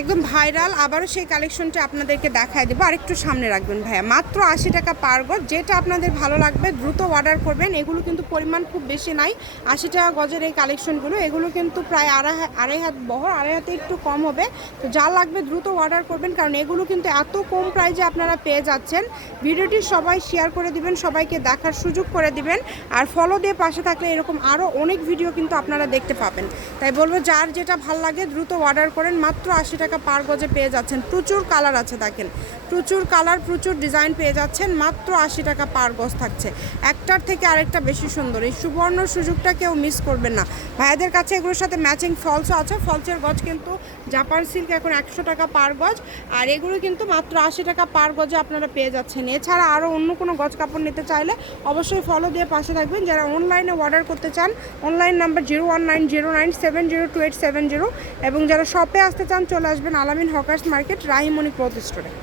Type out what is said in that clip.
একদম ভাইরাল আবারও সেই কালেকশনটা আপনাদেরকে দেখায় দেবো। আর একটু সামনে রাখবেন ভাইয়া, মাত্র 80 টাকা পার গজ। যেটা আপনাদের ভালো লাগবে দ্রুত অর্ডার করবেন। এগুলো কিন্তু পরিমাণ খুব বেশি নাই। 80 টাকা গজের এই কালেকশনগুলো, এগুলো কিন্তু প্রায় আড়াই হাত বহর, আড়াই হাতে একটু কম হবে। তো যা লাগবে দ্রুত অর্ডার করবেন, কারণ এগুলো কিন্তু এত কম প্রাইসে আপনারা পেয়ে যাচ্ছেন। ভিডিওটি সবাই শেয়ার করে দিবেন, সবাইকে দেখার সুযোগ করে দিবেন। আর ফলো দিয়ে পাশে থাকলে এরকম আরও অনেক ভিডিও কিন্তু আপনারা দেখতে পাবেন। তাই বলবো যার যেটা ভালো লাগে দ্রুত অর্ডার করেন। মাত্র 80 টাকা পার গজে পেয়ে যাচ্ছেন। প্রচুর কালার আছে, দেখেন প্রচুর কালার, প্রচুর ডিজাইন পেয়ে যাচ্ছেন। মাত্র 80 টাকা পার গজ থাকছে। একটার থেকে আরেকটা বেশি সুন্দর। এই সুবর্ণ সুযোগটা কেউ মিস করবেন না। ভাইয়াদের কাছে এগুলোর সাথে ম্যাচিং ফলসও আছে। ফলসের গজ কিন্তু জাপান সিল্ক এখন 100 টাকা পার গজ। আর এগুলো কিন্তু মাত্র 80 টাকা পার গজে আপনারা পেয়ে যাচ্ছেন। এছাড়া আরও অন্য কোনো গজ কাপড় নিতে চাইলে অবশ্যই ফলো দিয়ে পাশে থাকবেন। যারা অনলাইনে অর্ডার করতে চান, অনলাইন নাম্বার 019097028770, এবং যারা শপে আসতে চান চলে আসবেন আলামিন হকার্স মার্কেট, রাহিমণি ক্লথ স্টোরে।